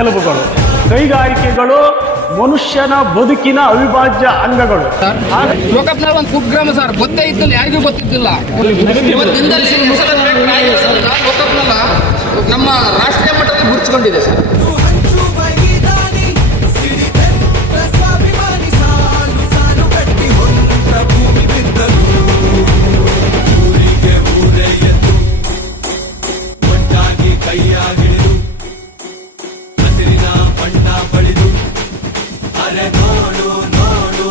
ಎಲುಬುಗಳು. ಕೈಗಾರಿಕೆಗಳು ಮನುಷ್ಯನ ಬದುಕಿನ ಅವಿಭಾಜ್ಯ ಅಂಗಗಳು. ಲೋಕಪ್ನಲ್ಲಿ ಒಂದು ಕುಗ್ರಾಮ ಸರ್, ಗೊತ್ತೇ ಇದ್ದಿಲ್ಲ, ಯಾರಿಗೂ ಗೊತ್ತಿದ್ದಿಲ್ಲ. ಲೋಕಪ್ನಲ್ಲ ನಮ್ಮ ರಾಷ್ಟ್ರೀಯ ಮಟ್ಟದಲ್ಲಿ ಗುರುತಿಸಿಕೊಂಡಿದೆ ಸರ್. ಕೈಯಾಗಿಳಿದು ಹಸಿರಿನ ಬಣ್ಣ ಬಳಿದು ಅರೆ ನೋಡು ನೋಡು